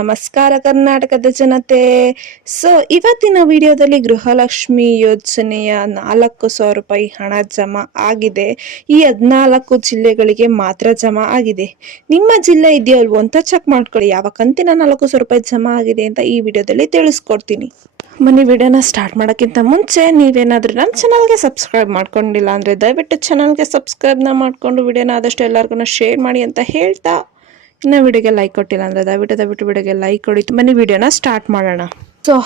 ನಮಸ್ಕಾರ ಕರ್ನಾಟಕದ ಜನತೆ. ಇವತ್ತಿನ ವಿಡಿಯೋದಲ್ಲಿ ಗೃಹಲಕ್ಷ್ಮಿ ಯೋಜನೆಯ 4,000 ರೂಪಾಯಿ ಹಣ ಜಮಾ ಆಗಿದೆ. ಈ 14 ಜಿಲ್ಲೆಗಳಿಗೆ ಮಾತ್ರ ಜಮಾ ಆಗಿದೆ. ನಿಮ್ಮ ಜಿಲ್ಲೆ ಇದೆಯೋ ಅಲ್ವೋ ಅಂತ ಚೆಕ್ ಮಾಡ್ಕೊಳ್ಳಿ. ಯಾವ ಕಂತಿನ 4,000 ರೂಪಾಯಿ ಜಮಾ ಆಗಿದೆ ಅಂತ ಈ ವಿಡಿಯೋದಲ್ಲಿ ತಿಳಿಸ್ಕೊಡ್ತೀನಿ. ಬನ್ನಿ, ವಿಡಿಯೋನ ಸ್ಟಾರ್ಟ್ ಮಾಡೋಕ್ಕಿಂತ ಮುಂಚೆ ನೀವೇನಾದ್ರೂ ನನ್ನ ಚಾನಲ್ಗೆ ಸಬ್ಸ್ಕ್ರೈಬ್ ಮಾಡ್ಕೊಂಡಿಲ್ಲ ಅಂದರೆ ದಯವಿಟ್ಟು ಚಾನಲ್ಗೆ ಸಬ್ಸ್ಕ್ರೈಬ್ನ ಮಾಡಿಕೊಂಡು ವಿಡಿಯೋನ ಆದಷ್ಟು ಎಲ್ಲರಿಗೂ ಶೇರ್ ಮಾಡಿ ಅಂತ ಹೇಳ್ತಾ, ಇನ್ನು ವಿಡಿಯೋಗೆ ಲೈಕ್ ಕೊಟ್ಟಿಲ್ಲ ಅಂದರೆ ದಯವಿಟ್ಟು ವಿಡಿಯೋಗೆ ಲೈಕ್ ಕೊಡಿ. ಬನ್ನಿ ವಿಡಿಯೋನ ಸ್ಟಾರ್ಟ್ ಮಾಡೋಣ.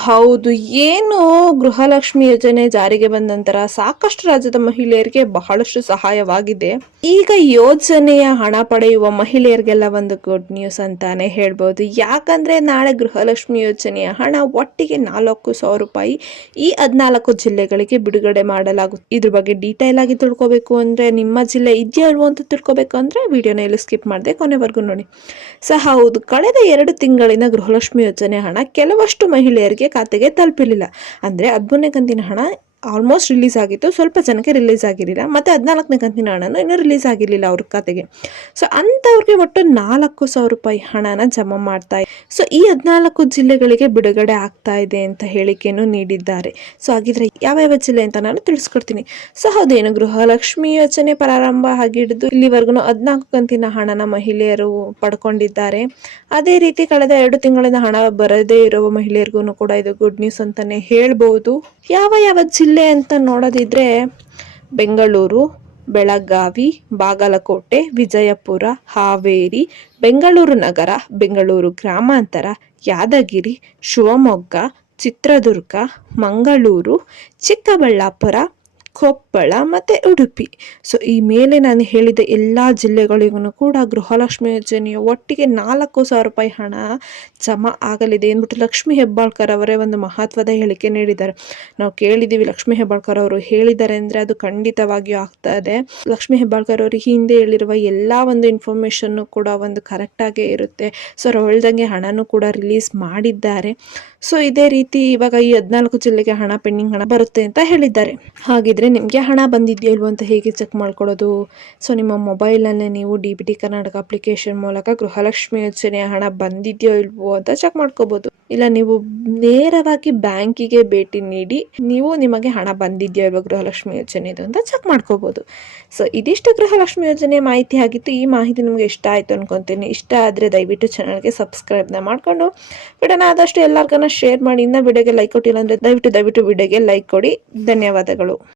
ಹೌದು, ಏನು ಗೃಹಲಕ್ಷ್ಮಿ ಯೋಜನೆ ಜಾರಿಗೆ ಬಂದ ನಂತರ ಸಾಕಷ್ಟು ರಾಜ್ಯದ ಮಹಿಳೆಯರಿಗೆ ಬಹಳಷ್ಟು ಸಹಾಯವಾಗಿದೆ. ಈಗ ಯೋಜನೆಯ ಹಣ ಪಡೆಯುವ ಮಹಿಳೆಯರಿಗೆಲ್ಲ ಒಂದು ಗುಡ್ ನ್ಯೂಸ್ ಅಂತಾನೆ ಹೇಳ್ಬೋದು. ಯಾಕಂದ್ರೆ ನಾಳೆ ಗೃಹಲಕ್ಷ್ಮಿ ಯೋಜನೆಯ ಹಣ ಒಟ್ಟಿಗೆ 4,000 ರೂಪಾಯಿ ಈ 14 ಜಿಲ್ಲೆಗಳಿಗೆ ಬಿಡುಗಡೆ ಮಾಡಲಾಗುತ್ತೆ. ಇದ್ರ ಬಗ್ಗೆ ಡೀಟೇಲ್ ಆಗಿ ತಿಳ್ಕೊಬೇಕು ಅಂದ್ರೆ, ನಿಮ್ಮ ಜಿಲ್ಲೆ ಇದೆಯೋ ಅಲ್ವೋ ಅಂತ ತಿಳ್ಕೊಬೇಕು ಅಂದ್ರೆ ವಿಡಿಯೋನ ಇಲ್ಲಿ ಸ್ಕಿಪ್ ಮಾಡದೆ ಕೊನೆವರೆಗೂ ನೋಡಿ. ಹೌದು, ಕಳೆದ 2 ತಿಂಗಳಿನ ಗೃಹಲಕ್ಷ್ಮಿ ಯೋಜನೆ ಹಣ ಕೆಲವಷ್ಟು ಮಹಿಳೆಯರಿಗೆ ಖಾತೆಗೆ ತಲುಪಿರಲಿಲ್ಲ. ಅಂದ್ರೆ 13ನೇ ಕಂತಿನ ಹಣ ಆಲ್ಮೋಸ್ಟ್ ರಿಲೀಸ್ ಆಗಿತ್ತು, ಸ್ವಲ್ಪ ಜನಕ್ಕೆ ರಿಲೀಸ್ ಆಗಿರಲಿಲ್ಲ. ಮತ್ತೆ 14ನೇ ಕಂತಿನ ಹಣನೂ ಇನ್ನೂ ರಿಲೀಸ್ ಆಗಿರಲಿಲ್ಲ ಅವ್ರ ಖಾತೆಗೆ. ಅಂಥವ್ರಿಗೆ ಒಟ್ಟು 4,000 ರೂಪಾಯಿ ಹಣನ ಜಮಾ ಮಾಡ್ತಾ ಇದೆ. ಈ 14 ಜಿಲ್ಲೆಗಳಿಗೆ ಬಿಡುಗಡೆ ಆಗ್ತಾ ಇದೆ ಅಂತ ಹೇಳಿಕೆಯನ್ನು ನೀಡಿದ್ದಾರೆ. ಹಾಗಿದ್ರೆ ಯಾವ್ಯಾವ ಜಿಲ್ಲೆ ಅಂತ ನಾನು ತಿಳಿಸ್ಕೊಡ್ತೀನಿ. ಹೌದೇನು, ಗೃಹಲಕ್ಷ್ಮಿ ಯೋಜನೆ ಪ್ರಾರಂಭ ಆಗಿಡಿದು ಇಲ್ಲಿವರೆಗೂ 14 ಕಂತಿನ ಹಣನ ಮಹಿಳೆಯರು ಪಡ್ಕೊಂಡಿದ್ದಾರೆ. ಅದೇ ರೀತಿ ಕಳೆದ 2 ತಿಂಗಳಿಂದ ಹಣ ಬರದೇ ಇರುವ ಮಹಿಳೆಯರಿಗೂ ಕೂಡ ಇದು ಗುಡ್ ನ್ಯೂಸ್ ಅಂತಾನೆ ಹೇಳ್ಬೋದು. ಯಾವ ಜಿಲ್ಲೆ ಅಂತ ನೋಡೋದಿದ್ರೆ, ಬೆಂಗಳೂರು, ಬೆಳಗಾವಿ, ಬಾಗಲಕೋಟೆ, ವಿಜಯಪುರ, ಹಾವೇರಿ, ಬೆಂಗಳೂರು ನಗರ, ಬೆಂಗಳೂರು ಗ್ರಾಮಾಂತರ, ಯಾದಗಿರಿ, ಶಿವಮೊಗ್ಗ, ಚಿತ್ರದುರ್ಗ, ಮಂಗಳೂರು, ಚಿಕ್ಕಬಳ್ಳಾಪುರ, ಕೊಪ್ಪಳ ಮತ್ತು ಉಡುಪಿ. ಈ ಮೇಲೆ ನಾನು ಹೇಳಿದ ಎಲ್ಲ ಜಿಲ್ಲೆಗಳಿಗೂ ಕೂಡ ಗೃಹಲಕ್ಷ್ಮಿ ಯೋಜನೆಯ ಒಟ್ಟಿಗೆ 4,000 ರೂಪಾಯಿ ಹಣ ಜಮಾ ಆಗಲಿದೆ ಎಂದ್ಬಿಟ್ಟು ಲಕ್ಷ್ಮೀ ಹೆಬ್ಬಾಳ್ಕರ್ ಅವರೇ ಒಂದು ಮಹತ್ವದ ಹೇಳಿಕೆ ನೀಡಿದ್ದಾರೆ. ನಾವು ಕೇಳಿದ್ದೀವಿ, ಲಕ್ಷ್ಮೀ ಹೆಬ್ಬಾಳ್ಕರ್ ಅವರು ಹೇಳಿದ್ದಾರೆ ಅಂದರೆ ಅದು ಖಂಡಿತವಾಗಿಯೂ ಆಗ್ತಾ ಇದೆ. ಲಕ್ಷ್ಮೀ ಹೆಬ್ಬಾಳ್ಕರ್ ಅವರು ಹಿಂದೆ ಹೇಳಿರುವ ಎಲ್ಲ ಒಂದು ಇನ್ಫಾರ್ಮೇಷನ್ನು ಕೂಡ ಒಂದು ಕರೆಕ್ಟಾಗೇ ಇರುತ್ತೆ. ಅವ್ರು ಹೇಳ್ದಂಗೆ ಹಣನೂ ಕೂಡ ರಿಲೀಸ್ ಮಾಡಿದ್ದಾರೆ. ಇದೇ ರೀತಿ ಇವಾಗ ಈ 14 ಜಿಲ್ಲೆಗೆ ಹಣ ಪೆಂಡಿಂಗ್ ಹಣ ಬರುತ್ತೆ ಅಂತ ಹೇಳಿದ್ದಾರೆ. ಹಾಗಿದ್ರೆ ನಿಮಗೆ ಹಣ ಬಂದಿದೆಯೋ ಇಲ್ವೋ ಅಂತ ಹೇಗೆ ಚೆಕ್ ಮಾಡ್ಕೊಳ್ಳೋದು? ನಿಮ್ಮ ಮೊಬೈಲಲ್ಲೇ ನೀವು DBT ಕರ್ನಾಟಕ ಅಪ್ಲಿಕೇಶನ್ ಮೂಲಕ ಗೃಹಲಕ್ಷ್ಮಿ ಯೋಜನೆಯ ಹಣ ಬಂದಿದೆಯೋ ಇಲ್ವೋ ಅಂತ ಚೆಕ್ ಮಾಡ್ಕೋಬಹುದು. ಇಲ್ಲ ನೀವು ನೇರವಾಗಿ ಬ್ಯಾಂಕಿಗೆ ಭೇಟಿ ನೀಡಿ ನೀವು ನಿಮಗೆ ಹಣ ಬಂದಿದೆಯೋ ಇಲ್ವೋ ಗೃಹಲಕ್ಷ್ಮಿ ಯೋಜನೆದು ಅಂತ ಚೆಕ್ ಮಾಡ್ಕೋಬಹುದು. ಇದಿಷ್ಟು ಗೃಹಲಕ್ಷ್ಮಿ ಯೋಜನೆ ಮಾಹಿತಿ ಆಗಿತ್ತು. ಈ ಮಾಹಿತಿ ನಿಮಗೆ ಇಷ್ಟ ಆಯ್ತು ಅನ್ಕೊಂತೀನಿ. ಇಷ್ಟ ಆದರೆ ದಯವಿಟ್ಟು ಚಾನಲ್ಗೆ ಸಬ್ಸ್ಕ್ರೈಬ್ನ ಮಾಡ್ಕೊಂಡು ವಿಡಿಯೋನ ಆದಷ್ಟು ಎಲ್ಲರಿಗೂ ಶೇರ್ ಮಾಡಿ. ಇನ್ನ ವಿಡಿಯೋಗೆ ಲೈಕ್ ಕೊಟ್ಟಿಲ್ಲ ಅಂದರೆ ದಯವಿಟ್ಟು ವಿಡಿಯೋಗೆ ಲೈಕ್ ಕೊಡಿ. ಧನ್ಯವಾದಗಳು.